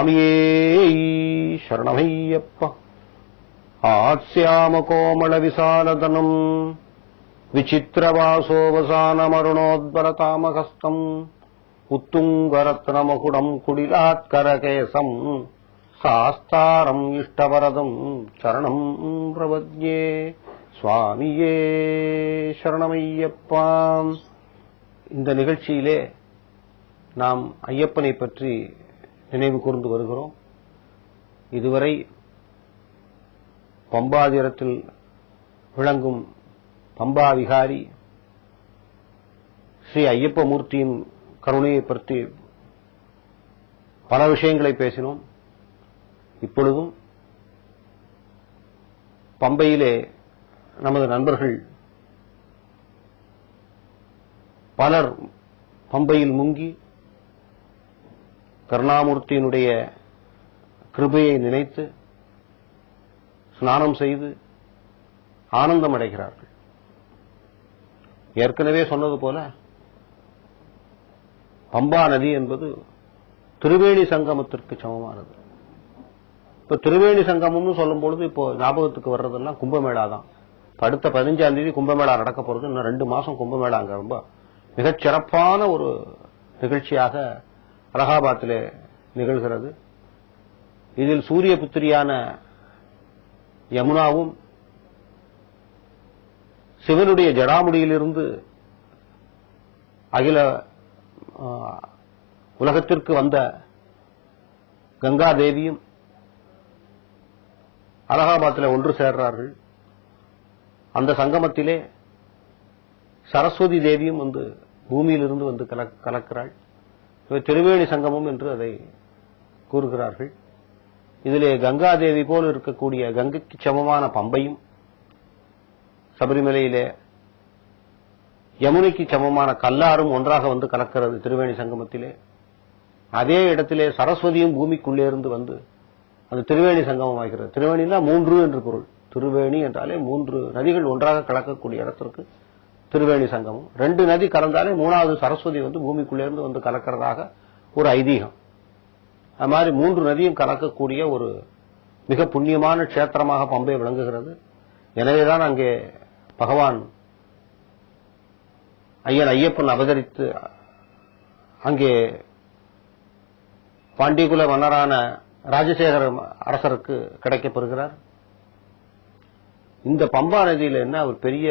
சுவாமியே சரணமையப்பா. ஆத்ஸ்யாம கோமள விசாலதனம் விசித்திரவாசோவசானமருணோத்பலதாமகஸ்தம் உத்துங்கரத்னமகுடம் குடிலாத்கரகேசம் சாஸ்தாரம் இஷ்டவரதம் சரணம் பிரபத்யே. சுவாமியே சரணமையப்பா. இந்த நிகழ்ச்சியிலே நாம் ஐயப்பனை பற்றி நினைவு கூர்ந்து வருகிறோம். இதுவரை பம்பாதிரத்தில் விளங்கும் பம்பா விகாரி ஸ்ரீ ஐயப்பமூர்த்தியின் கருணையை பற்றி பல விஷயங்களை பேசினோம். இப்பொழுதும் பம்பையிலே நமது நண்பர்கள் பலர் பம்பையில் முங்கி கருணாமூர்த்தியினுடைய கிருபையை நினைத்து ஸ்நானம் செய்து ஆனந்தம் அடைகிறார்கள். ஏற்கனவே சொன்னது போல பம்பா நதி என்பது திருவேணி சங்கமத்திற்கு சமமானது. இப்ப திருவேணி சங்கமம்னு சொல்லும் பொழுது இப்போ ஞாபகத்துக்கு வர்றதெல்லாம் கும்பமேளா தான். அடுத்த 15ஆம் தேதி கும்பமேளா நடக்க போறது. இன்னும் 2 மாசம் கும்பமேளா அங்க ரொம்ப மிகச் சிறப்பான ஒரு நிகழ்ச்சியாக அலகாபாத்திலே நிகழ்கிறது. இதில் சூரிய புத்திரியான யமுனாவும் சிவனுடைய ஜடாமுடியிலிருந்து அகில உலகத்திற்கு வந்த கங்கா தேவியும் அலகாபாத்தில் ஒன்று சேர்றார்கள். அந்த சங்கமத்திலே சரஸ்வதி தேவியும் வந்து பூமியிலிருந்து வந்து கலக்கிறாள். திருவேணி சங்கமம் என்று அதை கூறுகிறார்கள். இதிலே கங்கா தேவி போல் இருக்கக்கூடிய கங்கைக்கு சமமான பம்பையும், சபரிமலையிலே யமுனைக்கு சமமான கல்லாரும் ஒன்றாக வந்து கலக்கிறது திருவேணி சங்கமத்திலே. அதே இடத்திலே சரஸ்வதியும் பூமிக்குள்ளே இருந்து வந்து அது திருவேணி சங்கமம் ஆகிறது. திருவேணினா 3 என்று பொருள். திருவேணி என்றாலே 3 நதிகள் ஒன்றாக கலக்கக்கூடிய இடத்திற்கு திருவேணி சங்கமம். 2 நதி கலந்தாலே 3வது சரஸ்வதி வந்து பூமிக்குள்ளே இருந்து வந்து கலக்கிறதாக ஒரு ஐதீகம். அது மாதிரி 3 நதியும் கலக்கக்கூடிய ஒரு மிக புண்ணியமான க்ஷேத்திரமாக பம்பை விளங்குகிறது. எனவேதான் அங்கே பகவான் ஐயப்பன் அவதரித்து அங்கே பாண்டியகுல மன்னரான ராஜசேகர அரசருக்கு கிடைக்கப்பெறுகிறார். இந்த பம்பா நதியில என்ன ஒரு பெரிய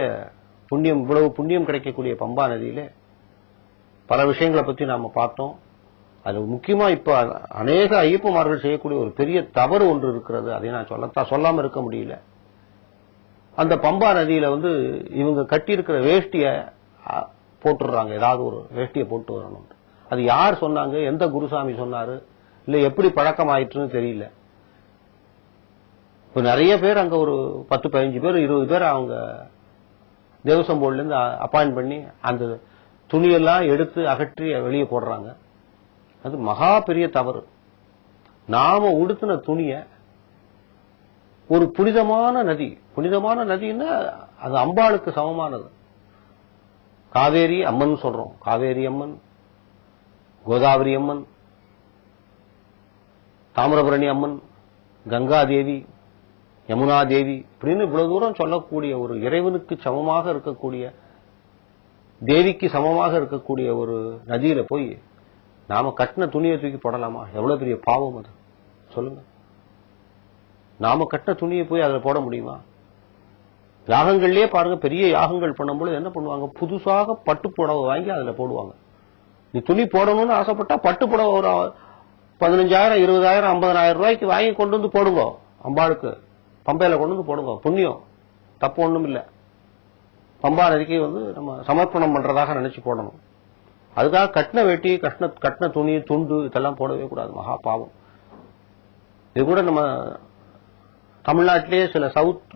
புண்ணியம், இவ்வளவு புண்ணியம் கிடைக்கக்கூடிய பம்பா நதியில பல விஷயங்களை பத்தி நாம பார்த்தோம். அது முக்கியமா இப்ப அநேக ஐயப்பமார்கள் செய்யக்கூடிய ஒரு பெரிய தவறு ஒன்று இருக்கிறது. அதை நான் சொல்லாம இருக்க முடியல. அந்த பம்பா நதியில வந்து இவங்க கட்டி இருக்கிற வேஷ்டிய போட்டுறாங்க. ஏதாவது ஒரு வேஷ்டியை போட்டு வரணும். அது யார் சொன்னாங்க, எந்த குருசாமி சொன்னாரு, இல்ல எப்படி பழக்கம் ஆயிற்றுன்னு தெரியல. இப்ப நிறைய பேர் அங்க ஒரு 10-15 பேர் 20 பேர் அவங்க தேவசம் போர்டுல இருந்து அப்பாயிண்ட் பண்ணி அந்த துணியெல்லாம் எடுத்து அகற்றி வெளியே போடுறாங்க. அது மகா பெரிய தவறு. நாம உடுத்தின துணிய ஒரு புனிதமான நதின்னா அது அம்பாளுக்கு சமமானது. காவேரி அம்மன் சொல்றோம். காவேரி அம்மன், கோதாவரி அம்மன், தாமிரபரணி அம்மன், கங்கா தேவி, யமுனா தேவி அப்படின்னு இவ்வளவு தூரம் சொல்லக்கூடிய ஒரு இறைவனுக்கு சமமாக இருக்கக்கூடிய, தேவிக்கு சமமாக இருக்கக்கூடிய ஒரு நதியில போய் நாம கட்டின துணியை தூக்கி போடலாமா? எவ்வளவு பெரிய பாவம் அது சொல்லுங்க. நாம கட்டின துணியை போய் அதுல போட முடியுமா? யாகங்கள்லயே பாருங்க, பெரிய யாகங்கள் பண்ணும்போது என்ன பண்ணுவாங்க, புதுசாக பட்டு புடவை வாங்கி அதுல போடுவாங்க. நீ துணி போடணும்னு ஆசைப்பட்டா பட்டு புடவை ஒரு 15,000 20,000 50,000 ரூபாய்க்கு வாங்கி கொண்டு வந்து போடுங்க. அம்பாளுக்கு பம்பையில கொண்டு வந்து போடுங்க. புண்ணியம், தப்பு ஒண்ணும் இல்ல. பம்பா நதிக்கு வந்து நம்ம சமர்ப்பணம் பண்றதாக நினைச்சு போடணும். அதுக்காக கட்டின வேட்டி, கட்டின துணி, துண்டு இதெல்லாம் போடவே கூடாது. மகா பாவம். இது கூட நம்ம தமிழ்நாட்டிலேயே சில சவுத்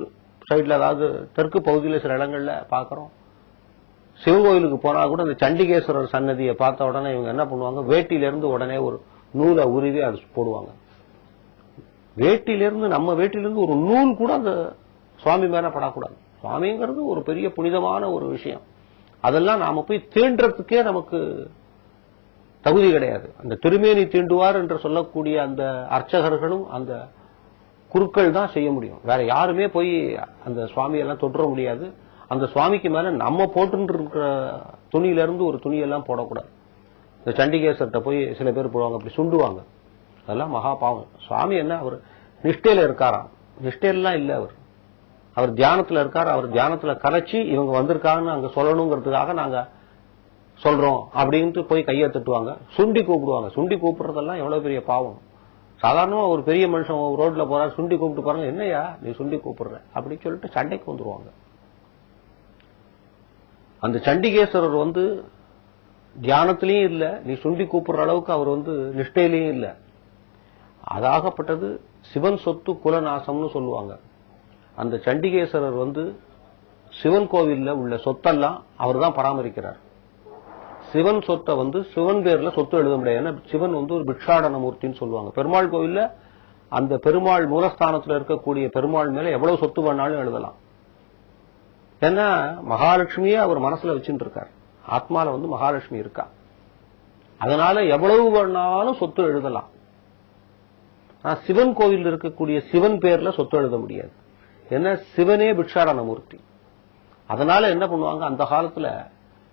சைட்ல, அதாவது தெற்கு பகுதியில் சில இடங்கள்ல பாக்கிறோம். சிவன் கோயிலுக்கு போனா கூட அந்த சண்டிகேஸ்வரர் சன்னதியை பார்த்த உடனே இவங்க என்ன பண்ணுவாங்க, வேட்டியிலிருந்து உடனே ஒரு நூலை உருவி அது போடுவாங்க. வேட்டியிலிருந்து, நம்ம வேட்டியிலிருந்து ஒரு நூல் கூட அந்த சுவாமி மேல படக்கூடாது. சுவாமிங்கிறது ஒரு பெரிய புனிதமான ஒரு விஷயம். அதெல்லாம் நாம போய் தீண்டுறதுக்கே நமக்கு தகுதி கிடையாது. அந்த திருமேனி தீண்டுவார் என்று சொல்லக்கூடிய அந்த அர்ச்சகர்களும் அந்த குருக்கள் தான் செய்ய முடியும். வேற யாருமே போய் அந்த சுவாமியெல்லாம் தொட்டுற முடியாது. அந்த சுவாமிக்கு மேல நம்ம போட்டு இருக்கிற துணியில இருந்து ஒரு துணியெல்லாம் போடக்கூடாது. இந்த சண்டிகேஸ்வர்கிட்ட போய் சில பேர் போடுவாங்க, அப்படி சுண்டுவாங்க. அதெல்லாம் மகா பாவம். சுவாமி என்ன அவர் நிஷ்டையில இருக்காராம்? நிஷ்டையெல்லாம் இல்ல, அவர் தியானத்துல இருக்காரு. அவர் தியானத்துல கரைச்சி இவங்க வந்திருக்காங்கன்னு அங்க சொல்லணுங்கிறதுக்காக நாங்க சொல்றோம் அப்படின்ட்டு போய் கையை தட்டுவாங்க, சுண்டி கூப்பிடுவாங்க. சுண்டி கூப்பிடுறதெல்லாம் எவ்வளவு பெரிய பாவம். சாதாரணமா ஒரு பெரிய மனுஷன் ரோட்ல போறாரு, சுண்டி கூப்பிட்டு பாருங்க, என்னையா நீ சுண்டி கூப்பிடுற அப்படின்னு சொல்லிட்டு சண்டைக்கு வந்துருவாங்க. அந்த சண்டிகேஸ்வரர் தியானத்திலையும் இல்ல, நீ சுண்டி கூப்பிடுற அளவுக்கு அவர் நிஷ்டையிலையும் இல்ல. அதாகப்பட்டது சிவன் சொத்து குலநாசம்னு சொல்லுவாங்க. அந்த சண்டிகேஸ்வரர் சிவன் கோவில்ல உள்ள சொத்தெல்லாம் அவர் தான் பராமரிக்கிறார். சிவன் சொத்தை சிவன் பேர்ல சொத்து எழுத முடியாது. ஏன்னா சிவன் ஒரு பிக்ஷாடன மூர்த்தின்னு சொல்லுவாங்க. பெருமாள் கோவில்ல அந்த பெருமாள் மூலஸ்தானத்துல இருக்கக்கூடிய பெருமாள் மேல எவ்வளவு சொத்து வேணாலும் எழுதலாம். ஏன்னா மகாலட்சுமியே அவர் மனசுல வச்சுட்டு இருக்கார். ஆத்மால மகாலட்சுமி இருக்கா. அதனால எவ்வளவு வேணாலும் சொத்து எழுதலாம். ஆனா சிவன் கோவில் இருக்கக்கூடிய சிவன் பேர்ல சொத்து எழுத முடியாது. ஏன்னா சிவனே பிக்ஷாடன மூர்த்தி. அதனால என்ன பண்ணுவாங்க, அந்த காலத்துல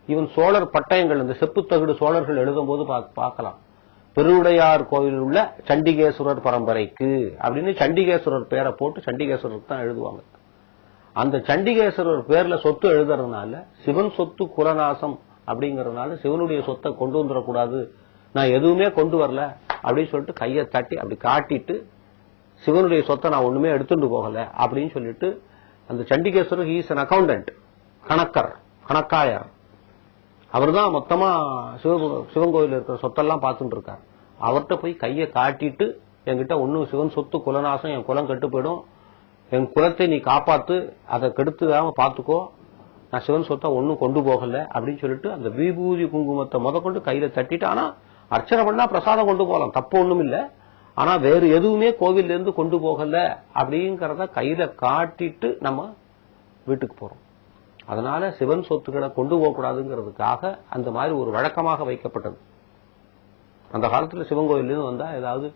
இவன் சோழர் பட்டயங்கள், இந்த செப்பு தகுடு சோழர்கள் எழுதும் போது பார்க்கலாம், பெருவுடையார் கோவில் உள்ள சண்டிகேஸ்வரர் பரம்பரைக்கு அப்படின்னு சண்டிகேஸ்வரர் பேரை போட்டு சண்டிகேஸ்வரருக்கு தான் எழுதுவாங்க. அந்த சண்டிகேஸ்வரர் பேர்ல சொத்து எழுதுறதுனால சிவன் சொத்து குலநாசம் அப்படிங்கறதுனால சிவனுடைய சொத்தை கொண்டு வந்துடக்கூடாது, நான் எதுவுமே கொண்டு வரல அப்படின்னு சொல்லிட்டு கையை தட்டி அப்படி காட்டிட்டு சிவனுடைய சொத்தை நான் ஒண்ணுமே எடுத்துட்டு போகல அப்படின்னு சொல்லிட்டு அந்த சண்டிகேஸ்வரர் இஸ் அன் அக்கௌண்டன்ட், கணக்காயர். அவர் தான் மொத்தமா சிவன் கோயில் இருக்கிற சொத்தெல்லாம் பார்த்துட்டு இருக்கார். அவர்கிட்ட போய் கையை காட்டிட்டு, என்கிட்ட ஒன்னும் சிவன் சொத்து குலநாசம், என் குலம் கெட்டு போயிடும், என் குலத்தை நீ காப்பாத்து, அதை கெடுத்துதாம பாத்துக்கோ, நான் சிவன் சொத்தை ஒன்னும் கொண்டு போகல அப்படின்னு சொல்லிட்டு அந்த விபூதி குங்குமத்தை கொண்டு கையில தட்டிட்டு, ஆனா அர்ச்சனை பண்ணா பிரசாதம் கொண்டு போகலாம், தப்பு ஒண்ணும் இல்ல. ஆனா வேறு எதுவுமே கோவில்ல இருந்து கொண்டு போகல அப்படிங்கறத கையில காட்டிட்டு நம்ம வீட்டுக்கு போறோம். அதனால சிவன் சொத்துக்களை கொண்டு போகக்கூடாதுங்கிறதுக்காக அந்த மாதிரி ஒரு வழக்கமாக வைக்கப்பட்டது. அந்த காலத்துல சிவன் கோயில் வந்தா ஏதாவது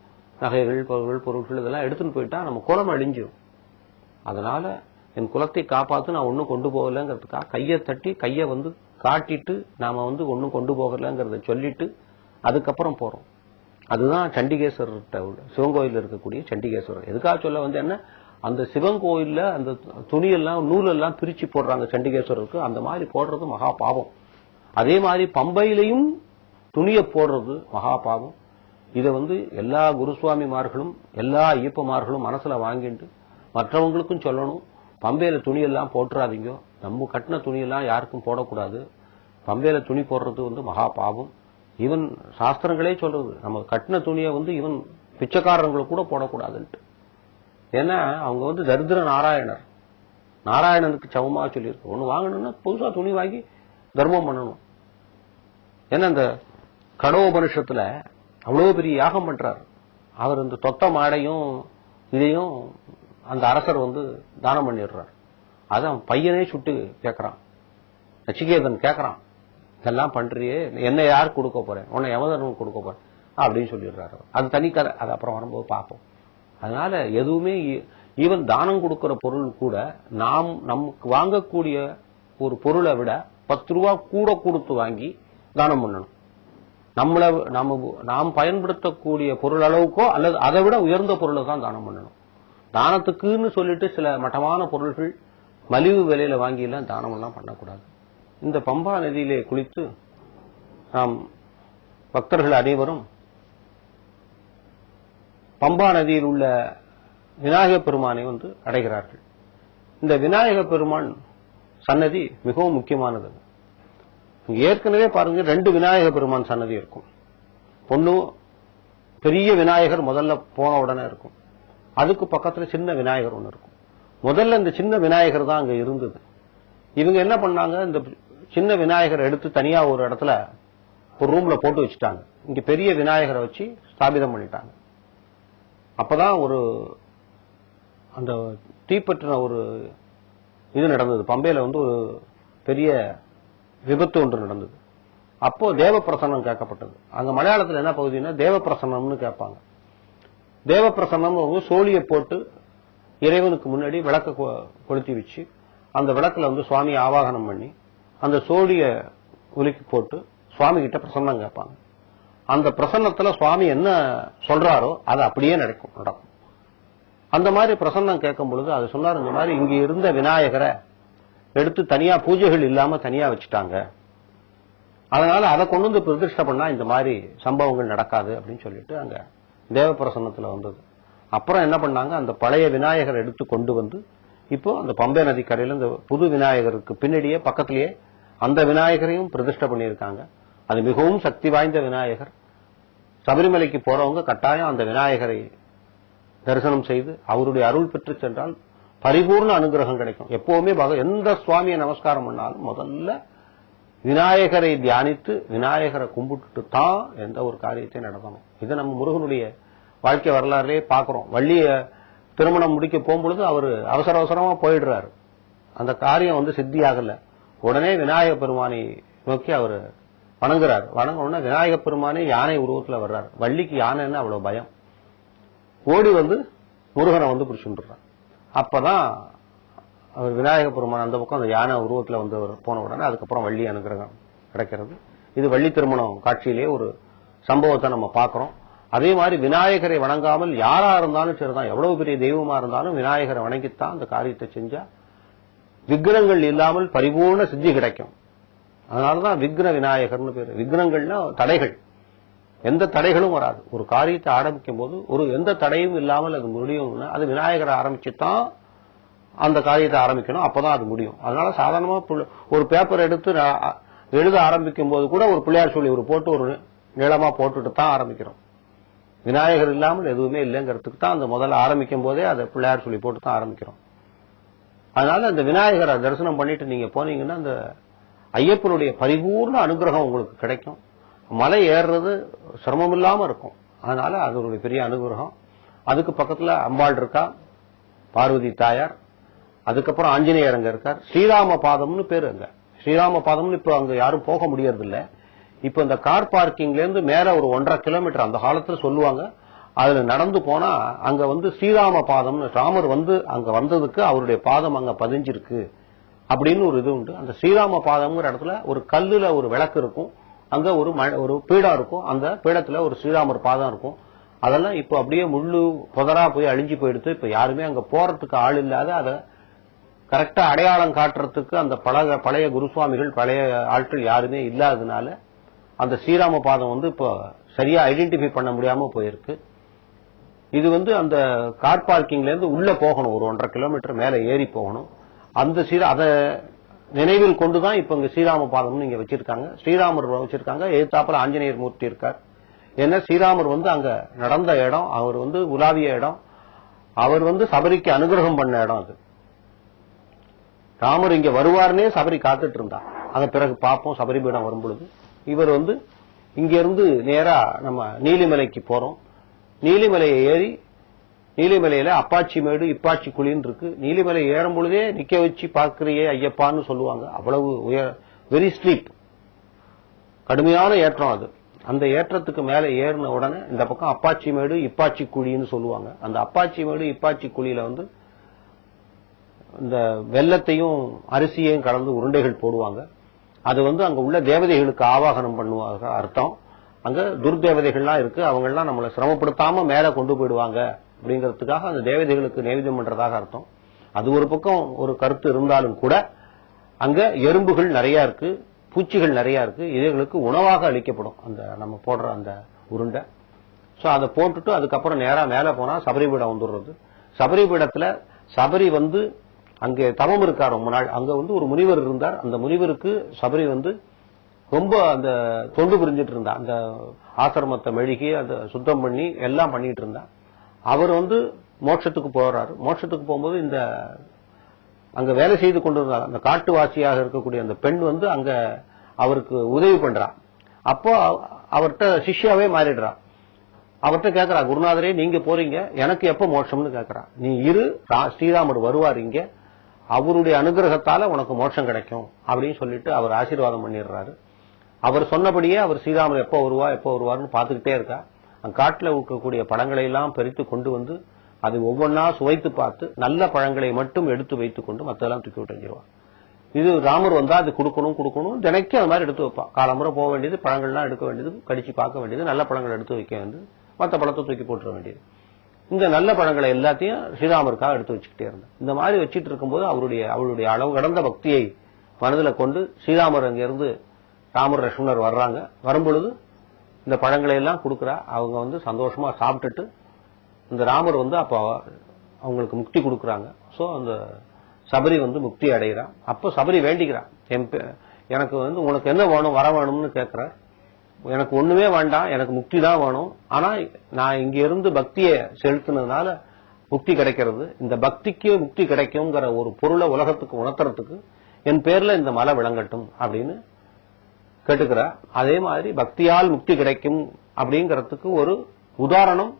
நகைகள் பொருட்கள் இதெல்லாம் எடுத்துட்டு போயிட்டா நம்ம குலம் அழிஞ்சிடும். அதனால என் குலத்தை காப்பாத்து, நான் ஒன்னும் கொண்டு போகலங்கிறதுக்காக கையை தட்டி கையை காட்டிட்டு நாம ஒன்னும் கொண்டு போகலங்கிறத சொல்லிட்டு அதுக்கப்புறம் போறோம். அதுதான் சண்டிகேஸ்வரர்கிட்ட உள்ள சிவன் கோயில் இருக்கக்கூடிய சண்டிகேஸ்வரர். எதுக்காக சொல்ல என்ன, அந்த சிவன் கோயில்ல அந்த துணியெல்லாம் நூலெல்லாம் பிரிச்சு போடுறாங்க சண்டிகேஸ்வரருக்கு, அந்த மாதிரி போடுறது மகா பாவம். அதே மாதிரி பம்பையிலையும் துணியை போடுறது மகா பாவம். இதை எல்லா குருசுவாமிமார்களும் எல்லா ஐயப்பமார்களும் மனசுல வாங்கிட்டு மற்றவங்களுக்கும் சொல்லணும், பம்பையில துணியெல்லாம் போட்டுறாதீங்க, நம்ம கட்டின துணியெல்லாம் யாருக்கும் போடக்கூடாது, பம்பையில துணி போடுறது மகா பாவம். ஈவன் சாஸ்திரங்களே சொல்றது, நம்ம கட்டின துணியை ஈவன் பிச்சைக்காரங்களுக்கு கூட போடக்கூடாதுன்ட்டு. ஏன்னா அவங்க தரித்திர நாராயணனுக்கு சமமா சொல்லியிருக்கு. ஒண்ணு வாங்கணும்னா புதுசா துணி வாங்கி தர்மம் பண்ணணும். ஏன்னா இந்த கடோபனிஷத்துல அவ்வளவு பெரிய யாகம் பண்றாரு. அவர் இந்த தொத்த மாடையும் இதையும் அந்த அரசர் தானம் பண்ணிடுறார். அதான் பையனே சுட்டு கேட்கறான், நச்சிகேதன் கேட்கறான், இதெல்லாம் பண்றியே, என்ன யார் கொடுக்க போறேன், உன்னை யமதர்மன் கொடுக்க போறேன் அப்படின்னு சொல்லிடுறாரு. அது தனி கதை, அது அப்புறம் வரும்போது பார்ப்போம். அதனால எதுவுமே ஈவன் தானம் கொடுக்கிற பொருள் கூட நாம் நமக்கு வாங்கக்கூடிய ஒரு பொருளை விட 10 ரூபா கூட கொடுத்து வாங்கி தானம் பண்ணணும். நாம் பயன்படுத்தக்கூடிய பொருள் அளவுக்கோ அல்லது அதை விட உயர்ந்த பொருளை தான் தானம் பண்ணணும். தானத்துக்குன்னு சொல்லிட்டு சில மட்டமான பொருள்கள் மலிவு விலையில வாங்கி எல்லாம் தானம் எல்லாம் பண்ணக்கூடாது. இந்த பம்பா நதியிலே குளித்து நாம் பக்தர்கள் அனைவரும் பம்பா நதியில் உள்ள விநாயக பெருமானை அடைகிறார்கள். இந்த விநாயக பெருமான் சன்னதி மிகவும் முக்கியமானது. ஏற்கனவே பாருங்க 2 விநாயக பெருமான் சன்னதி இருக்கும். ஒண்ணு பெரிய விநாயகர் முதல்ல போன உடனே இருக்கும், அதுக்கு பக்கத்துல சின்ன விநாயகர் ஒண்ணு இருக்கும். முதல்ல இந்த சின்ன விநாயகர் தான் அங்க இருந்தது. இவங்க என்ன பண்ணாங்க, இந்த சின்ன விநாயகரை எடுத்து தனியா ஒரு இடத்துல ஒரு ரூம்ல போட்டு வச்சுட்டாங்க. இங்க பெரிய விநாயகரை வச்சு ஸ்தாபிதம் பண்ணிட்டாங்க. அப்பதான் ஒரு அந்த தீப்பற்றின ஒரு இது நடந்தது. பம்பையில ஒரு பெரிய விபத்து ஒன்று நடந்தது. அப்போ தேவ பிரசன்னம் கேட்கப்பட்டது. அங்க மலையாளத்துல என்ன பகுதினா தேவ பிரசன்னம்னு கேட்பாங்க. தேவ பிரசன்னம் சோழியை போட்டு இறைவனுக்கு முன்னாடி விளக்க கொளுத்தி வச்சு அந்த விளக்குல சுவாமியை ஆவாகனம் பண்ணி அந்த சோழிய உலுக்கி போட்டு சுவாமி கிட்ட பிரசன்னம் கேட்பாங்க. அந்த பிரசன்னத்துல சுவாமி என்ன சொல்றாரோ அது அப்படியே நடக்கும். அந்த மாதிரி பிரசன்னம் கேட்கும் பொழுது அது சொன்னார், இந்த மாதிரி இங்க இருந்த விநாயகரை எடுத்து தனியா பூஜைகள் இல்லாம தனியா வச்சுட்டாங்க, அதனால அதை கொண்டு வந்து பிரதிஷ்டை பண்ணா இந்த மாதிரி சம்பவங்கள் நடக்காது அப்படின்னு சொல்லிட்டு அங்க தேவ பிரசன்னத்துல வந்தது. அப்புறம் என்ன பண்ணாங்க, அந்த பழைய விநாயகரை எடுத்து கொண்டு வந்து இப்போ அந்த பம்பை நதி கரையில இந்த புது விநாயகருக்கு பின்னாடியே பக்கத்திலேயே அந்த விநாயகரையும் பிரதிஷ்டை பண்ணியிருக்காங்க. அது மிகவும் சக்தி வாய்ந்த விநாயகர். சபரிமலைக்கு போறவங்க கட்டாயம் அந்த விநாயகரை தரிசனம் செய்து அவருடைய அருள் பெற்று சென்றால் பரிபூர்ண அனுகிரகம் கிடைக்கும். எப்பவுமே எந்த சுவாமியை நமஸ்காரம் பண்ணாலும் முதல்ல விநாயகரை தியானித்து விநாயகரை கும்பிட்டு தான் எந்த ஒரு காரியத்தை நடத்தணும். இது நம்ம முருகனுடைய வாழ்க்கை வரலாறுலயே பாக்குறோம். வள்ளிய திருமணம் முடிக்க போகும்பொழுது அவரு அவசர அவசரமா போயிடுறாரு. அந்த காரியம் சித்தி ஆகல. உடனே விநாயக பெருமானை நோக்கி அவரு வணங்குறாரு. வணங்க உடனே விநாயக பெருமானே யானை உருவத்துல வர்றாரு. வள்ளிக்கு யானைன்னு அவ்வளவு பயம். ஓடி முருகனை பிடிச்சுட்டுறார். அப்பதான் அவர் விநாயக பெருமான் அந்த பக்கம் அந்த யானை உருவத்துல போன உடனே அதுக்கப்புறம் வள்ளி அனுகிரகம் கிடைக்கிறது. இது வள்ளி திருமணம் காட்சியிலே ஒரு சம்பவத்தை நம்ம பாக்குறோம். அதே மாதிரி விநாயகரை வணங்காமல் யாரா இருந்தாலும் சரிதான், எவ்வளவு பெரிய தெய்வமா இருந்தாலும் விநாயகரை வணங்கித்தான் அந்த காரியத்தை செஞ்சா விக்னங்கள் இல்லாமல் பரிபூர்ண சித்தி கிடைக்கும். அதனாலதான் விக்ன விநாயகர்னு பேரு. விக்னங்கள்னா தடைகள், எந்த தடைகளும் வராது. ஒரு காரியத்தை ஆரம்பிக்கும் போது எந்த தடையும் இல்லாமல் அது முடியும்னா அது விநாயகரை ஆரம்பிச்சுதான் அந்த காரியத்தை ஆரம்பிக்கணும், அப்பதான் அது முடியும். அதனால சாதாரணமா ஒரு பேப்பர் எடுத்து எழுத ஆரம்பிக்கும் போது கூட ஒரு பிள்ளையார் சொல்லி போட்டு ஒரு நீளமா போட்டுட்டு தான் ஆரம்பிக்கிறோம். விநாயகர் இல்லாமல் எதுவுமே இல்லைங்கிறதுக்கு தான் அந்த முதல்ல ஆரம்பிக்கும் போதே அதை பிள்ளையார் சொல்லி போட்டு தான் ஆரம்பிக்கிறோம். அதனால அந்த விநாயகரை தரிசனம் பண்ணிட்டு நீங்க போனீங்கன்னா அந்த ஐயப்பனுடைய பரிபூர்ண அனுகிரகம் உங்களுக்கு கிடைக்கும். மலை ஏறுறது சிரமம் இல்லாம இருக்கும். அதனால அது ஒரு பெரிய அனுகிரகம். அதுக்கு பக்கத்துல அம்பாள் இருக்கா, பார்வதி தாயார், அதுக்கப்புறம் ஆஞ்சநேயர் அங்க இருக்கார். ஸ்ரீராம பாதம்னு பேரு. அங்க ஸ்ரீராம பாதம்னு இப்ப அங்க யாரும் போக முடியறது இல்ல. இப்ப இந்த கார் பார்க்கிங்ல இருந்து மேல ஒரு 1.5 கிலோமீட்டர் அந்த காலத்துல சொல்லுவாங்க, அதுல நடந்து போனா அங்க ஸ்ரீராம பாதம்னு ராமர் அங்க வந்ததுக்கு அவருடைய பாதம் அங்க பதிஞ்சிருக்கு அப்படின்னு ஒரு இது உண்டு. அந்த ஸ்ரீராம பாதம்ங்கிற இடத்துல ஒரு கல்லுல ஒரு விளக்கு இருக்கும், அங்க ஒரு பீடம் இருக்கும், அந்த பீடத்துல ஒரு ஸ்ரீராமர் பாதம் இருக்கும். அதெல்லாம் இப்ப அப்படியே முள்ளு புதரா போய் அழிஞ்சு போயிடுத்து. இப்ப யாருமே அங்க போறதுக்கு ஆள் இல்லாத அதை கரெக்டா அடையாளம் காட்டுறதுக்கு அந்த பழைய குருசுவாமிகள் பழைய ஆட்கள் யாருமே இல்லாததுனால அந்த ஸ்ரீராம பாதம் இப்ப சரியா ஐடென்டிஃபை பண்ண முடியாம போயிருக்கு. இது அந்த கார் பார்க்கிங்ல இருந்து உள்ள போகணும், ஒரு 1.5 கிலோமீட்டர் மேல ஏறி போகணும். அதை நினைவில் கொண்டுதான் இப்ப இங்க ஸ்ரீராம பாதம் இங்க வச்சிருக்காங்க. ஸ்ரீராமர் வச்சிருக்காங்க, எதிர்த்தாப்புல ஆஞ்சநேயர் மூர்த்தி இருக்கார். ஏன்னா ஸ்ரீராமர் அங்க நடந்த இடம், அவர் உலாவிய இடம், அவர் சபரிக்கு அனுகிரகம் பண்ண இடம். அது ராமர் இங்க வருவார்னே சபரி காத்துட்டு இருந்தார். அங்க பிறகு பார்ப்போம் சபரிபீடம் வரும் பொழுது. இவர் இங்க இருந்து நேரா நம்ம நீலிமலைக்கு போறோம். நீலிமலையை ஏறி நீலிமலையில அப்பாச்சி மேடு இப்பாச்சி குழின்னு இருக்கு. நீலிமலை ஏறும் பொழுதே நிக்க வச்சு பாக்குறியே ஐயப்பான்னு சொல்லுவாங்க. அவ்வளவு வெரி ஸ்டீப், கடுமையான ஏற்றம் அது. அந்த ஏற்றத்துக்கு மேல ஏறின உடனே இந்த பக்கம் அப்பாச்சி மேடு இப்பாச்சி குழின்னு சொல்லுவாங்க. அந்த அப்பாச்சி மேடு இப்பாச்சி குழியில இந்த வெல்லத்தையும் அரிசியையும் கலந்து உருண்டைகள் போடுவாங்க. அது அங்க உள்ள தேவதைகளுக்கு ஆவாகனம் பண்ணுவாங்க அர்த்தம். அங்க துர்தேவதைகள்லாம் இருக்கு, அவங்க எல்லாம் நம்மளை சிரமப்படுத்தாம மேல கொண்டு போயிடுவாங்க அப்படிங்கிறதுக்காக அந்த தேவதைகளுக்கு நைவேத்தியம் பண்றதாக அர்த்தம். அது ஒரு பக்கம் ஒரு கருத்து இருந்தாலும் கூட அங்க எறும்புகள் நிறைய இருக்கு, பூச்சிகள் நிறைய இருக்கு. இதுகளுக்கு உணவாக அளிக்கப்படும் அந்த நம்ம போடுற அந்த உருண்டை. சோ அதை போட்டுட்டு அதுக்கப்புறம் நேரா மேல போனா சபரிபீடம் வந்துடுறது. சபரிபீடத்துல சபரி அங்கே தவம் இருக்கார் ரொம்ப நாள். அங்க ஒரு முனிவர் இருந்தார். அந்த முனிவருக்கு சபரி ரொம்ப அந்த தொண்டு புரிஞ்சிட்டு இருந்தா. அந்த ஆசிரமத்தை மெழுகி அதை சுத்தம் பண்ணி எல்லாம் பண்ணிட்டு இருந்தா. அவர் மோட்சத்துக்கு போறாரு. மோட்சத்துக்கு போகும்போது இந்த அங்க வேலை செய்து கொண்டிருந்தார் அந்த காட்டுவாசியாக இருக்கக்கூடிய அந்த பெண் அங்க அவருக்கு உதவி பண்றா. அப்போ அவர்கிட்ட சிஷ்யாவே மாறிடுறா. அவர்கிட்ட கேட்கறா, குருநாதரே நீங்க போறீங்க, எனக்கு எப்ப மோட்சம்னு கேட்கறா. நீ இரு, ஸ்ரீராமர் வருவார் இங்க, அவருடைய அனுகிரகத்தால உனக்கு மோட்சம் கிடைக்கும் அப்படின்னு சொல்லிட்டு அவர் ஆசீர்வாதம் பண்ணிடுறாரு. அவர் சொன்னபடியே அவர் ஸ்ரீராமர் எப்போ வருவார்னு பார்த்துக்கிட்டே இருக்கா. அந்த காட்டில் இருக்கக்கூடிய பழங்களை எல்லாம் பறித்து கொண்டு வந்து அதை ஒவ்வொன்னா சுவைத்து பார்த்து நல்ல பழங்களை மட்டும் எடுத்து வைத்துக் கொண்டு மற்றெல்லாம் தூக்கி விட்டு வந்துடுவார். இது ராமர் வந்தா அது கொடுக்கணும் தினைக்கும் அது மாதிரி எடுத்து வைப்பான். காலமுறை போக வேண்டியது, பழங்கள்லாம் எடுக்க வேண்டியது, கடிச்சு பார்க்க வேண்டியது, நல்ல பழங்கள் எடுத்து வைக்க வேண்டியது, மற்ற பழத்தை தூக்கி போட்டுற வேண்டியது. இந்த நல்ல பழங்களை எல்லாத்தையும் ஸ்ரீராமருக்காக எடுத்து வச்சுக்கிட்டே இருந்தார். இந்த மாதிரி வச்சுட்டு இருக்கும்போது அவருடைய அளவு கடந்த பக்தியை மனதில் கொண்டு ஸ்ரீராமர் அங்கிருந்து ராமர் லட்சுமணர் வர்றாங்க. வரும்பொழுது இந்த பழங்களை எல்லாம் கொடுக்குறா. அவங்க வந்து சந்தோஷமா சாப்பிட்டுட்டு இந்த ராமர் வந்து அப்ப அவங்களுக்கு முக்தி கொடுக்குறாங்க. சோ அந்த சபரி வந்து முக்தி அடைகிறான். அப்ப சபரி வேண்டிக்கிறான், எனக்கு வந்து உனக்கு என்ன வேணும், வர வேணும்னு கேட்கிறார். எனக்கு ஒண்ணுமே வேண்டாம், எனக்கு முக்தி தான் வேணும். ஆனா நான் இங்க இருந்து பக்தியை செலுத்தினதுனால முக்தி கிடைக்கிறது. இந்த பக்திக்கு முக்தி கிடைக்கும்ங்கிற ஒரு பொருளை உலகத்துக்கு உணர்த்துறதுக்கு என் பேர்ல இந்த மலை விளங்கட்டும் அப்படின்னு கேட்டுக்கிறார். அதே மாதிரி பக்தியால் முக்தி கிடைக்கும் அப்படிங்கறதுக்கு ஒரு உதாரணம்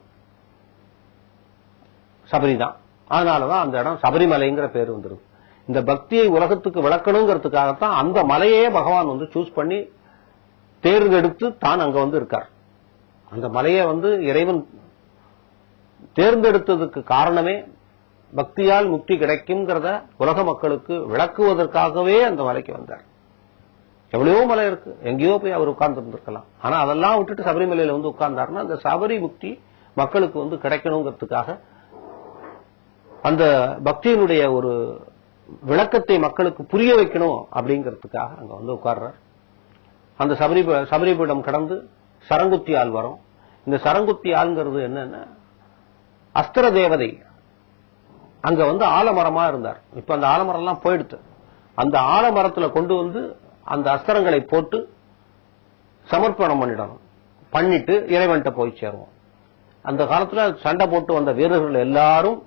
சபரி தான். அதனாலதான் அந்த இடம் சபரிமலைங்கிற பேர் வந்துருது. இந்த பக்தியை உலகத்துக்கு விளக்கணுங்கிறதுக்காகத்தான் அந்த மலையே பகவான் வந்து சூஸ் பண்ணி தேர்ந்தெடுத்து தான் அங்க வந்து இருக்கார். அந்த மலையை வந்து இறைவன் தேர்ந்தெடுத்ததுக்கு காரணமே பக்தியால் முக்தி கிடைக்கும்ங்கிறத உலக மக்களுக்கு விளக்குவதற்காகவே அந்த மலைக்கு வந்தார். எவ்வளவோ மலை இருக்கு, எங்கேயோ போய் அவர் உட்கார்ந்து இருந்திருக்கலாம். ஆனா அதெல்லாம் விட்டுட்டு சபரிமலையில வந்து உட்கார்ந்தாருன்னா அந்த சபரி முக்தி மக்களுக்கு வந்து கிடைக்கணுங்கிறதுக்காக, அந்த பக்தியினுடைய ஒரு விளக்கத்தை மக்களுக்கு புரிய வைக்கணும் அப்படிங்கிறதுக்காக அங்க வந்து உட்கார்றார். அந்த சபரிபீடம் கடந்து சரங்குத்தி ஆள் வரும். இந்த சரங்குத்தி ஆள்ங்கிறது என்னன்னா அஸ்திர தேவதை. அங்க வந்து ஆலமரமா இருந்தார். இப்ப அந்த ஆலமரம் எல்லாம் போயிடுத்து. அந்த ஆலமரத்துல கொண்டு வந்து அந்த அஸ்திரங்களை போட்டு சமர்ப்பணம் பண்ணிடணும். பண்ணிட்டு இறைவன்கிட்ட போய் சேருவோம். அந்த காலத்துல சண்டை போட்டு வந்த வீரர்கள் எல்லாரும்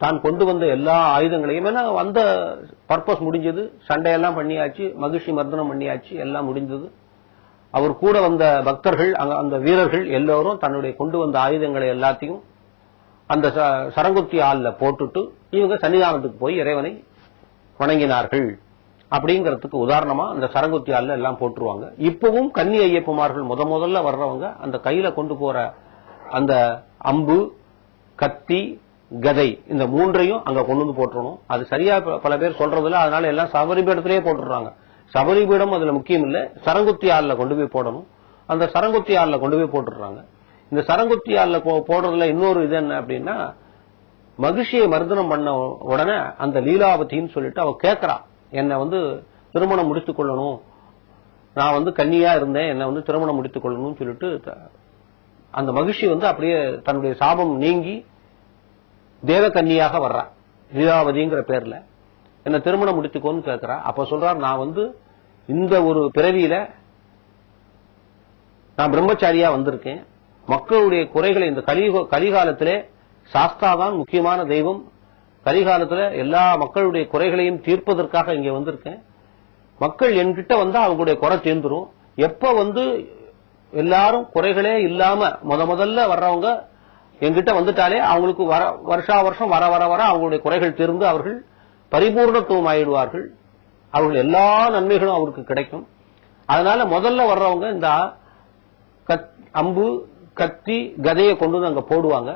தான் கொண்டு வந்த எல்லா ஆயுதங்களையும், ஏன்னா வந்த பர்பஸ் முடிஞ்சது, சண்டையெல்லாம் பண்ணியாச்சு, மகிழ்ச்சி மர்தனம் பண்ணியாச்சு, எல்லாம் முடிந்தது. அவர் கூட வந்த பக்தர்கள், அந்த வீரர்கள் எல்லோரும் தன்னுடைய கொண்டு வந்த ஆயுதங்களை எல்லாத்தையும் அந்த சரங்குத்தி ஆள்ல போட்டுட்டு இவங்க சன்னிதானத்துக்கு போய் இறைவனை வணங்கினார்கள். அப்படிங்கறதுக்கு உதாரணமா அந்த சரங்குத்தி ஆள்ல எல்லாம் போட்டுருவாங்க. இப்பவும் கன்னி ஐயப்பமார்கள் முதல்ல வர்றவங்க அந்த கையில கொண்டு போற அந்த அம்பு, கத்தி, கதை, இந்த மூன்றையும் அங்க கொண்டு வந்து போட்டுறணும். அது சரியா பல பேர் சொல்றதில்ல. அதனால எல்லாம் சபரிபீடத்திலேயே போட்டுறாங்க. சபரிபீடம் அதுல முக்கியம் இல்ல, சரங்குத்தி ஆள்ல கொண்டு போய் போடணும். அந்த சரங்குத்தி ஆள்ல கொண்டு போய் போட்டுறாங்க. இந்த சரங்குத்தி ஆள்ல போடுறதுல இன்னொரு இது என்ன அப்படின்னா, மகிழ்ச்சியை மர்தனம் பண்ண உடனே அந்த லீலாவதின்னு சொல்லிட்டு அவ கேட்கறா, என்னை வந்து திருமணம் முடித்துக் கொள்ளணும், நான் வந்து கன்னியா இருந்தேன், என்னை வந்து திருமணம் முடித்துக் கொள்ளணும்னு சொல்லிட்டு அந்த மகிழ்ச்சி வந்து அப்படியே தன்னுடைய சாபம் நீங்கி தேவகன்னியாக வர்றா. லீலாவதிங்கிற பேர்ல என்ன திருமணம் முடித்துக்கோன்னு கேட்கிறா. அப்ப சொல்றார், நான் வந்து இந்த ஒரு பிறவியில நான் பிரம்மச்சாரியா வந்திருக்கேன். மக்களுடைய குறைகளை இந்த கலிகாலத்திலே சாஸ்தாதான் முக்கியமான தெய்வம். கலிகாலத்துல எல்லா மக்களுடைய குறைகளையும் தீர்ப்பதற்காக இங்க வந்திருக்கேன். மக்கள் என்கிட்ட வந்தா அவங்களுடைய குறை தீர்ந்துரும். எப்ப வந்து எல்லாரும் குறைகளே இல்லாம முதல்ல வர்றவங்க என்கிட்ட வந்துட்டாலே அவங்களுக்கு வருஷா வருஷம் வர வர வர அவங்களுடைய குறைகள் தீர்ந்து அவர்கள் பரிபூர்ணத்துவம் ஆயிடுவார்கள். அவர்கள் எல்லா நன்மைகளும் அவருக்கு கிடைக்கும். அதனால முதல்ல வர்றவங்க இந்த அம்பு, கத்தி, கதையை கொண்டு வந்து அங்க போடுவாங்க.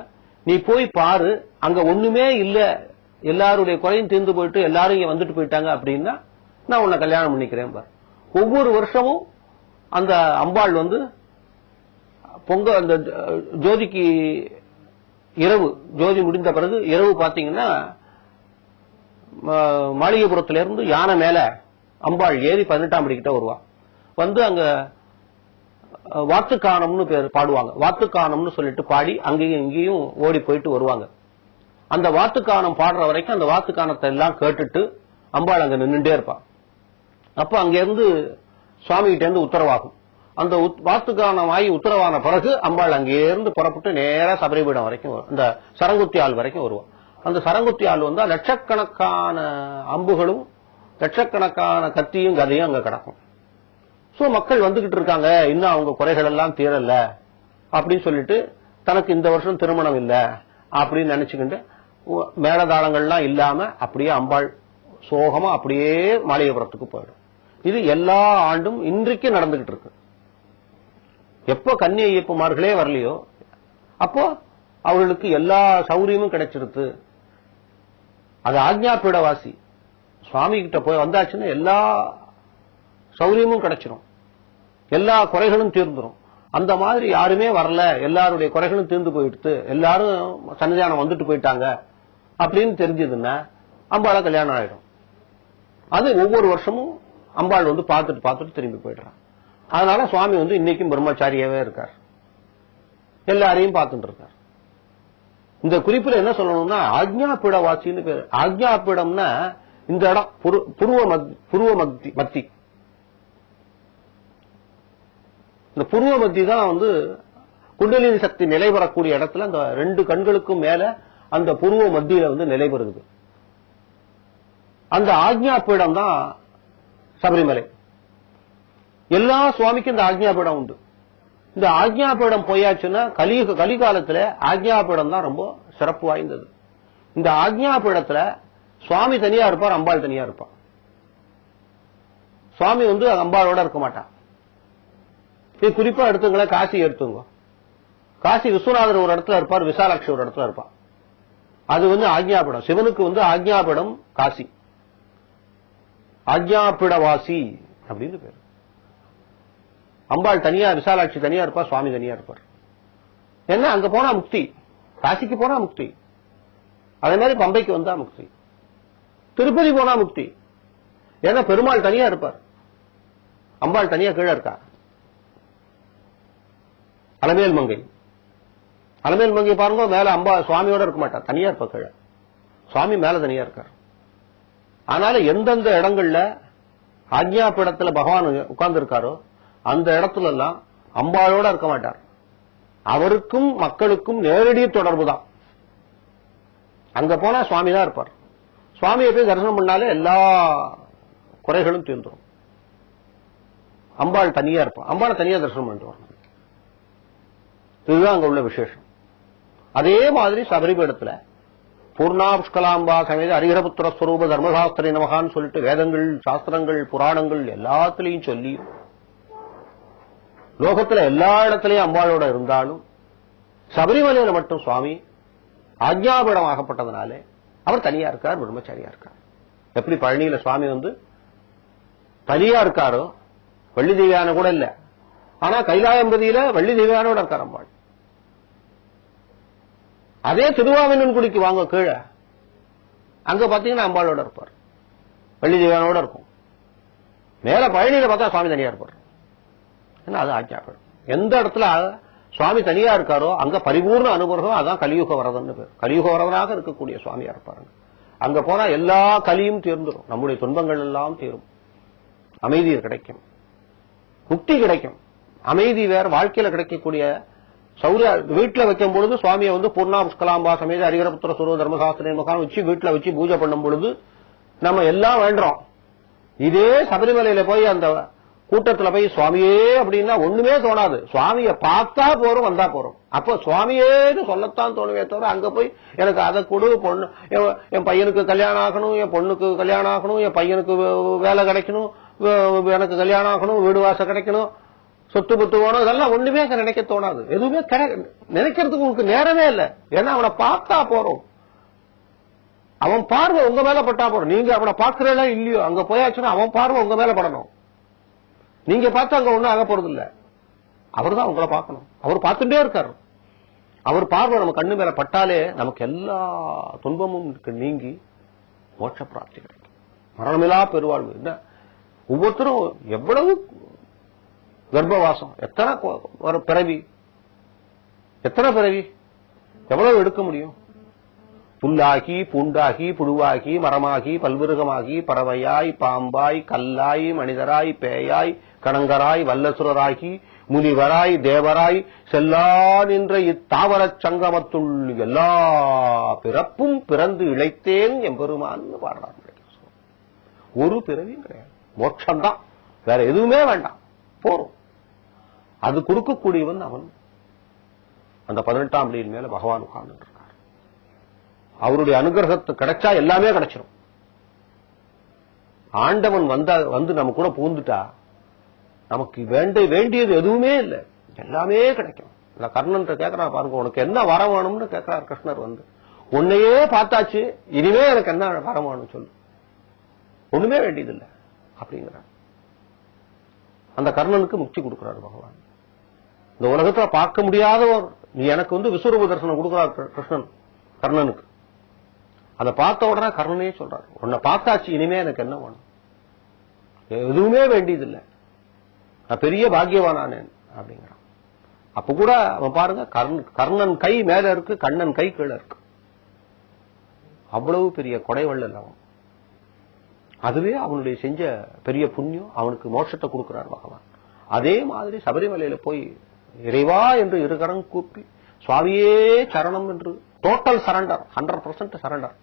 நீ போய் பாரு, அங்க ஒண்ணுமே இல்ல, எல்லாருடைய குறையும் தீர்ந்து போயிட்டு எல்லாரும் இங்க வந்துட்டு போயிட்டாங்க அப்படின்னா நான் உன்னை கல்யாணம் பண்ணிக்கிறேன் பாரு. ஒவ்வொரு வருஷமும் அந்த அம்பாள் வந்து அந்த ஜோதிக்கு இரவு, ஜோதி முடிந்த பிறகு இரவு பாத்தீங்கன்னா மாளிகைபுரத்திலிருந்து யானை மேல அம்பாள் ஏறி 18ஆம் படி கிட்ட வருவா. வந்து அங்க வாத்துக்கானம்னு பேர் பாடுவாங்க. வாத்துக்கானம்னு சொல்லிட்டு பாடி அங்கேயும் இங்கேயும் ஓடி போயிட்டு வருவாங்க. அந்த வாத்துக்கானம் பாடுற வரைக்கும் அந்த வாத்துக்கானத்தை எல்லாம் கேட்டுட்டு அம்பாள் அங்க நின்றுட்டே இருப்பா. அப்ப அங்க இருந்து சுவாமி கிட்ட இருந்து உத்தரவாகும். அந்த வாத்துக்கானம் ஆகி உத்தரவான பிறகு அம்பாள் அங்கே இருந்து புறப்பட்டு நேரா சபரிபீடம் வரைக்கும், அந்த சரங்குத்தி ஆள் வரைக்கும் வருவான். அந்த சரங்குத்தி ஆள் வந்தா லட்சக்கணக்கான அம்புகளும் லட்சக்கணக்கான கத்தியும் கதையும் அங்க கிடக்கும். சோ மக்கள் வந்துகிட்டு இருக்காங்க, இன்னும் அவங்க குறைகள் எல்லாம் தீரல அப்படின்னு சொல்லிட்டு தனக்கு இந்த வருஷம் திருமணம் இல்ல அப்படின்னு நினைச்சுக்கிட்டு மேலதாளங்கள்லாம் இல்லாம அப்படியே அம்பாள் சோகமா அப்படியே மாளிகைபுரத்துக்கு போயிடும். இது எல்லா ஆண்டும் இன்றைக்கு நடந்துகிட்டு இருக்கு. எப்போ கன்னி ஐயப்பமார்களே வரலையோ அப்போ அவர்களுக்கு எல்லா சௌரியமும் கிடைச்சிருது. அது ஆக்ஞாபீடவாசி சுவாமி கிட்ட போய் வந்தாச்சுன்னா எல்லா சௌரியமும் கிடைச்சிடும், எல்லா குறைகளும் தீர்ந்துடும். அந்த மாதிரி யாருமே வரல, எல்லாருடைய குறைகளும் தீர்ந்து போயிடுத்து, எல்லாரும் சன்னிதானம் வந்துட்டு போயிட்டாங்க அப்படின்னு தெரிஞ்சதுன்னா அம்பாளை கல்யாணம் ஆயிடும். அது ஒவ்வொரு வருஷமும் அம்பாள் வந்து பார்த்துட்டு திரும்பி போயிடுறான். அதனால சுவாமி வந்து இன்னைக்கும் பிரம்மச்சாரியாவே இருக்கார், எல்லாரையும் பார்த்துட்டு இருக்கார். இந்த குறிப்பில் என்ன சொல்லணும்னா ஆக்ஞாபீடவாசின்னு பேரு. ஆக்ஞாபீடம்னா இந்த இடம் புருவ மத்தி. இந்த புருவ மத்தி தான் வந்து குண்டலினி சக்தி நிலை பெறக்கூடிய இடத்துல அந்த 2 கண்களுக்கும் மேல அந்த புருவ மத்தியில வந்து நிலை பெறுது. அந்த ஆக்ஞாபீடம் தான் சபரிமலை. எல்லா சுவாமிக்கும் இந்த ஆக்ஞாபீடம் உண்டு. இந்த ஆக்ஞாபீடம் போயாச்சுன்னா கலிகாலத்துல ஆக்ஞாபீடம் தான் ரொம்ப சிறப்பு வாய்ந்தது. இந்த ஆக்ஞாபீடத்துல சுவாமி தனியா இருப்பார், அம்பாள் தனியா இருப்பார். சுவாமி வந்து அம்பாளோட இருக்க மாட்டான். இது குறிப்பா எடுத்துங்களேன், காசி எடுத்துங்க. காசி விஸ்வநாதர் ஒரு இடத்துல இருப்பார், விசாலாட்சி ஒரு இடத்துல இருப்பார். அது வந்து ஆக்ஞாபீடம். சிவனுக்கு வந்து ஆக்ஞாபீடம் காசி, ஆக்ஞாபீடவாசி அப்படின்னு பேரு. அம்பாள் தனியா, விசாலாட்சி தனியா இருப்பார், சுவாமி தனியா இருப்பார். என்ன அங்க போனா முக்தி, காசிக்கு போனா முக்தி, அதே மாதிரி பம்பைக்கு வந்தா முக்தி, திருப்பதி போனா முக்தி. ஏன்னா பெருமாள் தனியா இருப்பார், அம்பாள் தனியா கீழே இருக்கா. அலமேல் மங்கை பாருங்க, மேல அம்பா சுவாமியோட இருக்க மாட்டார், தனியா இருப்ப கீழே. சுவாமி மேல தனியா இருக்கார். அதனால எந்தெந்த இடங்கள்ல ஆக்ஞாபீடத்துல பகவான் உட்கார்ந்து இருக்காரோ அந்த இடத்துல எல்லாம் அம்பாளோட இருக்க மாட்டார். அவருக்கும் மக்களுக்கும் நேரடி தொடர்பு தான். அங்க போனா சுவாமி தான் இருப்பார். சுவாமியை போய் தரிசனம் பண்ணாலே எல்லா குறைகளும் தீர்ந்துடும். அம்பாள் தனியா இருப்பார், அம்பாளை தனியா தரிசனம் பண்ணிட்டு வரணும். இதுதான் அங்க உள்ள விசேஷம். அதே மாதிரி சபரிபீடத்துல பூர்ணா புஷ்கலாம்பா சமேத ஹரிஹரபுத்திர ஸ்வரூப தர்மசாஸ்திரி நமகான்னு சொல்லிட்டு வேதங்கள், சாஸ்திரங்கள், புராணங்கள் எல்லாத்திலையும் சொல்லி லோகத்துல எல்லா இடத்திலையும் அம்பாளோட இருந்தாலும் சபரிமலையில மட்டும் சுவாமி ஆக்ஞாபீடம் ஆகப்பட்டதுனாலே அவர் தனியா இருக்கார், பிரம்மச்சாரியா இருக்கார். எப்படி பழனியில சுவாமி வந்து தனியா இருக்காரோ, வள்ளி தெய்வான கூட இல்ல, ஆனா கைலாயம்பதியில வள்ளி தெய்வானோட இருக்கார் அம்பாள். அதே திருவாவினன்குடிக்கு வாங்க கீழே, அங்க பாத்தீங்கன்னா அம்பாளோட இருப்பார், வள்ளி தெய்வானோட இருக்கும். மேல பழனியில பார்த்தா சுவாமி தனியா இருப்பார். ஏன்னா அது ஆக்ஞாபீடம். எந்த இடத்துல சுவாமி தனியா இருக்காரோ அங்க பரிபூர்ண அனுகிரகம், அதான் கலியுக வரதன்னு பேர். கலியுக வரதனாக இருக்கக்கூடிய சுவாமியா இருப்பாருங்க. அங்க போனா எல்லா கலியும் தீர்ந்துடும், நம்முடைய துன்பங்கள் எல்லாம் தீரும், அமைதி கிடைக்கும், முக்தி கிடைக்கும். அமைதி வேற வாழ்க்கையில கிடைக்கக்கூடிய சௌரிய வீட்டுல வைக்கும் பொழுது சுவாமியை வந்து பூர்ணா புஷ்கலாம்பா சமேத ஹரிஹரபுத்திர ஸ்வரூப தர்மசாஸ்திரி முகாம் வச்சு வீட்டுல வச்சு பூஜை பண்ணும் பொழுது நம்ம எல்லாம் வேண்டோம். இதே சபரிமலையில போய் அந்த கூட்டத்துல போய் சுவாமியே அப்படின்னா ஒண்ணுமே தோணாது. சுவாமியை பார்த்தா போறோம், வந்தா போறோம். அப்போ சுவாமியேன்னு சொல்லத்தான் தோணுவே தவிர அங்க போய் எனக்கு அதை கொடு, பொண்ணு என் பையனுக்கு கல்யாணம் ஆகணும், என் பொண்ணுக்கு கல்யாணம் ஆகணும், என் பையனுக்கு வேலை கிடைக்கணும், எனக்கு கல்யாணம் ஆகணும், வீடு வாசல் கிடைக்கணும், சொத்து புத்து போகணும், இதெல்லாம் ஒண்ணுமே அங்க நினைக்க தோணாது. எதுவுமே நினைக்கிறதுக்கு உங்களுக்கு நேரமே இல்லை. ஏன்னா அவனை பார்த்தா போறோம், அவன் பார்வை உங்க மேல பட்டா போறோம். நீங்க அவனை பார்க்கிறதா இல்லையோ, அங்க போயாச்சுன்னா அவன் பார்வை உங்க மேல படணும். நீங்க பார்த்தா அங்க ஒண்ணும் ஆக போறது இல்ல, அவர் தான் உங்களை பார்க்கணும். அவர் பார்த்துட்டே இருக்காரு. அவர் பார்வை நம்ம கண்ணு மேல பட்டாலே நமக்கு எல்லா துன்பமும் நீங்கி மோட்ச பிராப்தி கிடைக்கும், மரணமில்லா பெருவாழ்வு. என்ன ஒவ்வொருத்தரும் எவ்வளவு கர்ப்பவாசம், எத்தனை பிறவி, எவ்வளவு எடுக்க முடியும்? புல்லாகி, பூண்டாகி, புழுவாகி, மரமாகி, பல்விருகமாகி, பறவையாய், பாம்பாய், கல்லாய், மனிதராய், பேயாய், கணங்கராய், வல்லசுரராகி, முனிவராய், தேவராய் செல்லா நின்ற இத்தாவரச் சங்கமத்துள் எல்லா பிறப்பும் பிறந்து இழைத்தேன் எம்பெருமான் பாடுறார். ஒரு பிறவியும் கிடையாது, மோட்சம்தான், வேற எதுவுமே வேண்டாம், போறோம். அது கொடுக்கக்கூடியவன் அவன். அந்த 18ஆம் படியின் மேல பகவான் உட்கார்ந்து இருக்கார். அவருடைய அனுகிரகத்தை கிடைச்சா எல்லாமே கிடைச்சிடும். ஆண்டவன் வந்து நம்ம கூட பூந்துட்டா நமக்கு வேண்டியது எதுவுமே இல்லை, எல்லாமே கிடைக்கும். கர்ணன் கேட்கிறார் பாருங்க, உனக்கு என்ன வரம் வேணும்னு கேட்கிறார் கிருஷ்ணர் வந்து. உன்னையே பார்த்தாச்சு, இனிமே எனக்கு என்ன வரம் வேணும் சொல்லு, ஒண்ணுமே வேண்டியதில்லை அப்படிங்கிறார். அந்த கர்ணனுக்கு முக்தி கொடுக்கிறார் பகவான். இந்த உலகத்துல பார்க்க முடியாதவர், நீ எனக்கு வந்து விஸ்வரூப தரிசனம் கொடுக்கிறார் கிருஷ்ணன் கர்ணனுக்கு. அதை பார்த்த உடனே கர்ணனே சொல்றார், உன்னை பார்த்தாச்சு, இனிமே எனக்கு என்ன வேணும், எதுவுமே வேண்டியதில்லை, நான் பெரிய பாக்கியவானேன் அப்படிங்கிறான். அப்ப கூட அவன் பாருங்க, கர்ணன் கை மேல இருக்கு, கண்ணன் கை கீழே இருக்கு. அவ்வளவு பெரிய கொடைவள்ளல் அவன். அதுவே அவனுடைய செஞ்ச பெரிய புண்ணியம், அவனுக்கு மோட்சத்தை கொடுக்கிறார் பகவான். அதே மாதிரி சபரிமலையில போய் இறைவா என்று இருகரம் கூப்பி சுவாமியே சரணம் என்று டோட்டல் சரண்டர், 100% சரண்டர்,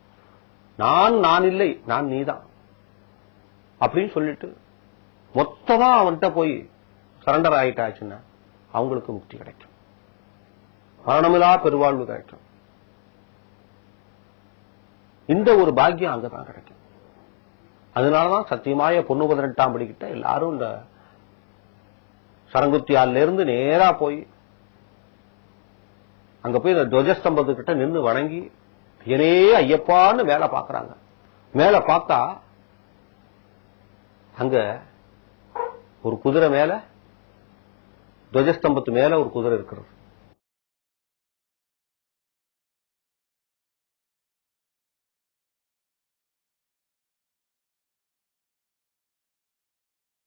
நான் இல்லை, நான் நீதான் அப்படின்னு சொல்லிட்டு மொத்தமா அவன்கிட்ட போய் சரண்டர் ஆயிட்டாச்சுன்னா அவங்களுக்கு முக்தி கிடைக்கும், மரணமில்லா பெருவாழ்வு கிடைக்கும். இந்த ஒரு பாக்கியம் அங்கதான் கிடைக்கும். அதனாலதான் சத்தியமாய பொண்ணு 18ஆம் படிக்கிட்ட எல்லாரும் இந்த சரங்குத்தியால இருந்து நேரா போய் அங்க போய் இந்த துவஜஸ்தம்பத்துக்கிட்ட நின்று வணங்கி ஏனே ஐயப்பான்னு மேல பாக்குறாங்க. மேல பார்த்தா அங்க ஒரு குதிரை மேல, துவஜஸ்தம்பத்து மேல ஒரு குதிரை இருக்கிறது.